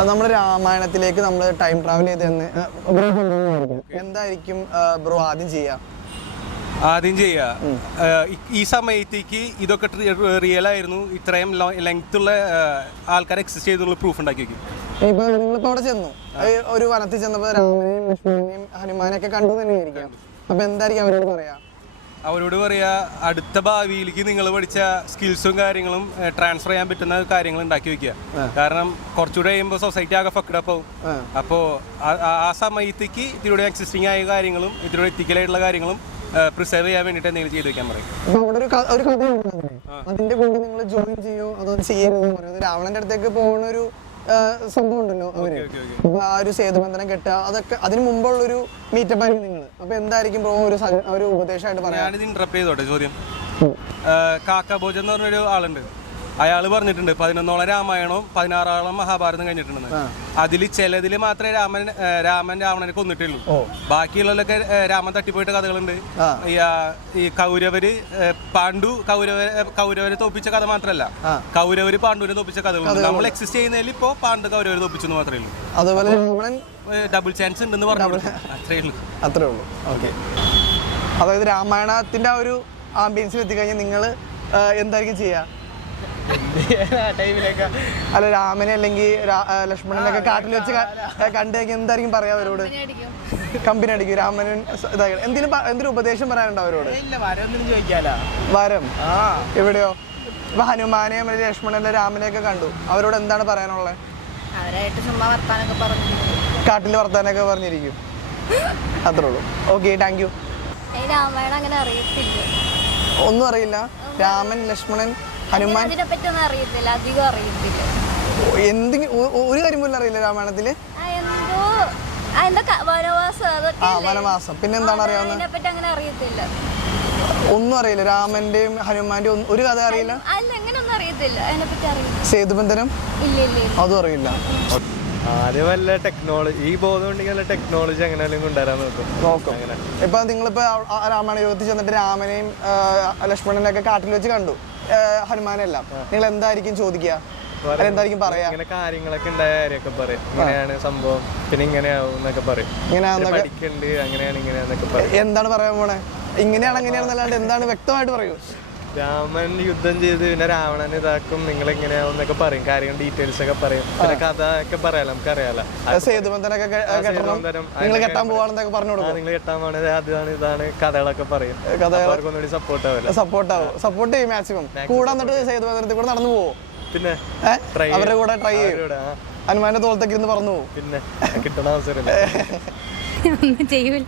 അത് നമ്മൾ രാമായണത്തിലേക്ക് നമ്മൾ ടൈം ട്രാവൽ ചെയ്തെന്ന് എന്തായിരിക്കും ബ്രോ ആദ്യം ചെയ്യുക? ഈ സമയത്തേക്ക് ഇതൊക്കെ റിയൽ ആയിരുന്നു, ഇത്രയും ലെങ്ത് ഉള്ള ആൾക്കാർ എക്സിസ്റ്റ് ചെയ്തുള്ള പ്രൂഫ് ഉണ്ടാക്കി വെക്കും. ഇപ്പൊ നിങ്ങളിപ്പോ അവിടെ ചെന്നു, ഒരു വനത്തിൽ ചെന്നപ്പോ രാമനെയും ലക്ഷ്മണനെയും ഹനുമാനെയൊക്കെ കണ്ടു തന്നെയായിരിക്കാം. അപ്പൊ എന്തായിരിക്കും അവരോട് പറയാ അടുത്ത ഭാവിയിലേക്ക് നിങ്ങൾ പഠിച്ച സ്കിൽസും കാര്യങ്ങളും ട്രാൻസ്ഫർ ചെയ്യാൻ പറ്റുന്ന കാര്യങ്ങൾ ഉണ്ടാക്കി വെക്കുക. കാരണം കുറച്ചുകൂടെ കഴിയുമ്പോൾ സൊസൈറ്റി ആകെ ഫക്ഡപ്പ് ആവും. അപ്പോൾ ആ സമയത്തേക്ക് ഇതിലൂടെ എക്സിസ്റ്റിംഗ് ആയ കാര്യങ്ങളും ഇതിലൂടെ എത്തിക്കലായിട്ടുള്ള കാര്യങ്ങളും പ്രിസർവ് ചെയ്യാൻ വേണ്ടിട്ട് എന്തെങ്കിലും ചെയ്ത് വെക്കാൻ പറയും. അതിന്റെ കൂടെ നിങ്ങൾ ജോയിൻ ചെയ്യോ അതോ ചെയ്യരുതെന്ന് പറയും. രാവണന്റെ അടുത്തേക്ക് പോകുന്ന ഒരു സംഭവം ഉണ്ടല്ലോ അവര്, അപ്പൊ ആ ഒരു സേതുബന്ധനം കെട്ടുക, അതൊക്കെ അതിന് മുമ്പുള്ളൊരു മീറ്റപ്പ് ആയിരിക്കും നിങ്ങൾ. അപ്പൊ എന്തായിരിക്കും ബ്രോ ഒരു ഉപദേശമായിട്ട് പറയാം? ഞാനിത് ഇന്ററപ്റ്റ് ചെയ്തോട്ടെ ചോദ്യം. കാക്കഭോജൻ എന്ന് പറഞ്ഞൊരു ആളുണ്ട്. അയാൾ പറഞ്ഞിട്ടുണ്ട് 11ഓളം രാമായണവും 16ഓളം മഹാഭാരതം കഴിഞ്ഞിട്ടുണ്ടെന്ന്. അതിൽ ചിലതിൽ മാത്രമേ രാമൻ രാവണനെ കൊന്നിട്ടുള്ളൂ. ബാക്കിയുള്ളതൊക്കെ രാമൻ തട്ടിപ്പോയിട്ട് കഥകളുണ്ട്. ഈ കൗരവര് കൗരവരെ തോപ്പിച്ച കഥ മാത്രമല്ല, കൗരവര് പാണ്ഡുവിനെ തോപ്പിച്ച കഥകളുണ്ട്. നമ്മൾ എക്സിസ്റ്റ് ചെയ്യുന്നതിൽ ഇപ്പോ പാണ്ഡു കൗരവരെ തോപ്പിച്ചെന്ന് മാത്രമേ ഉള്ളൂ. അതുപോലെ ഡബിൾ ചാൻസ് ഉണ്ടെന്ന് പറഞ്ഞു. അത്രേ ഉള്ളൂ. ഓക്കെ, അതായത് രാമായണത്തിന്റെ ആ ഒരു ആംബിയൻസിൽ എത്തിക്കഴിഞ്ഞാൽ നിങ്ങൾ എന്തായിരിക്കും ചെയ്യുക? അല്ല, രാമനെ അല്ലെങ്കിൽ ലക്ഷ്മണനൊക്കെ കാട്ടിൽ വെച്ച് കണ്ടു കഴിഞ്ഞാൽ എന്തായിരിക്കും പറയാ അവരോട്? കമ്പനി അടിക്കും. രാമൻ എന്തിനും ഉപദേശം പറയാനുണ്ടോ അവരോട്? വരം എവിടെയോ? ഇപ്പൊ ഹനുമാനെയും ലക്ഷ്മണനെ രാമനെയൊക്കെ കണ്ടു, അവരോട് എന്താണ് പറയാനുള്ളത്? കാട്ടിൽ വർത്താനൊക്കെ പറഞ്ഞിരിക്കും. അത്രേ ഉള്ളൂ. Okay, thank you. ഒന്നും അറിയില്ല. രാമൻ, ലക്ഷ്മണൻ, ഹനുമാൻ എന്തെങ്കിലും ഒരു കാര്യം പോലും അറിയില്ല രാമായണത്തില്? വനവാസം. പിന്നെ എന്താണ് അറിയാവുന്നത്? ഒന്നും അറിയില്ല. രാമന്റെയും ഹനുമാന്റെയും ഒരു കഥ അറിയില്ല. സേതുബന്ധനം അതും അറിയില്ല. ആദ്യം വല്ല ടെക്നോളജി, ഈ ബോധം ഉണ്ടെങ്കിൽ വല്ല ടെക്നോളജി എങ്ങനെയാലും കൊണ്ടുവരാൻ നോക്കും. ഇപ്പൊ നിങ്ങളിപ്പോ രാമായണ യുഗത്തിൽ ചെന്നിട്ട് രാമനെയും ലക്ഷ്മണനെയൊക്കെ കാട്ടിൽ വെച്ച് കണ്ടു, ഹനുമാനെല്ലാം, നിങ്ങൾ എന്തായിരിക്കും ചോദിക്കുക? എന്തായിരിക്കും പറയാ? ഇങ്ങനെ കാര്യങ്ങളൊക്കെ ഉണ്ടായ കാര്യമൊക്കെ പറയും. ഇങ്ങനെയാണ് സംഭവം, പിന്നെ ഇങ്ങനെയാവും എന്നൊക്കെ പറയും. പഠിക്കണ്ട്, അങ്ങനെയാണ് ഇങ്ങനെയാന്നൊക്കെ പറയും. എന്താണ് പറയാൻ പോണേ? ഇങ്ങനെയാണ് അങ്ങനെയാണെന്നല്ലാണ്ട് എന്താണ് വ്യക്തമായിട്ട് പറയൂ. രാമൻ യുദ്ധം ചെയ്ത് പിന്നെ രാവണനെ ഇതാക്കും, നിങ്ങൾ എങ്ങനെയാവും എന്നൊക്കെ പറയും. കാര്യങ്ങൾ ഡീറ്റെയിൽസ് ഒക്കെ പറയും. പിന്നെ കഥ ഒക്കെ പറയാലോ, നമുക്കറിയാലോ. സേതുബന്ധനൊക്കെ നിങ്ങൾ കെട്ടാൻ പോവാണെന്നൊക്കെ പറഞ്ഞു കൊടുക്കും. നിങ്ങൾ കെട്ടാൻ പോണത് അതാണ് ഇതാണ് കഥകളൊക്കെ പറയും. അവർക്കൊന്നുകൂടി സപ്പോർട്ട് ആവില്ല. സപ്പോർട്ട് ചെയ്യും മാക്സിമം. കൂടെ എന്നിട്ട് സേതുബന്ധനത്തിൽ കൂടെ നടന്നു പോവോ? പിന്നെ അവരുടെ കൂടെ ട്രൈ ചെയ്യും. ഹനുമാന്റെ തോളത്തേക്ക് ഇരുന്ന് പറഞ്ഞു പോകും. പിന്നെ കിട്ടണ അവസരം ചെയ്യൂല.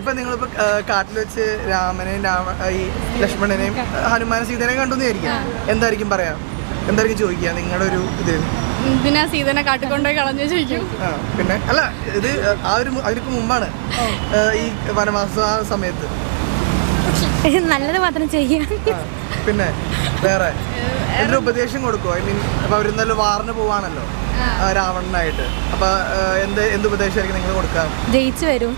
ഇപ്പൊ നിങ്ങളിപ്പോ കാട്ടിൽ വെച്ച് രാമനെയും ഈ ലക്ഷ്മണനെയും ഹനുമാനെ സീതനെയും കണ്ടു വിചാരിക്കാം. എന്തായിരിക്കും പറയാ? എന്തായിരിക്കും ചോദിക്കുക നിങ്ങളുടെ ഒരു ഇത്? എന്തിനാ സീതനെ കാട്ടിക്കൊണ്ടുപോയി കളഞ്ഞു ചോദിക്കും. പിന്നെ അല്ല, ഇത് അതിനൊക്കെ മുമ്പാണ്, ഈ വനവാസ സമയത്ത്. നല്ലത് മാത്രം ചെയ്യാം. പിന്നെ വേറെ എന്തൊരു ഉപദേശം കൊടുക്കുമോ? ഐ മീൻ, അപ്പൊ അവരെന്തായാലും വാറിന് പോവാണല്ലോ രാവണനായിട്ട്. അപ്പൊ എന്ത് ഉപദേശമായിരിക്കും നിങ്ങൾ കൊടുക്കുക? ജയിച്ചു വരും.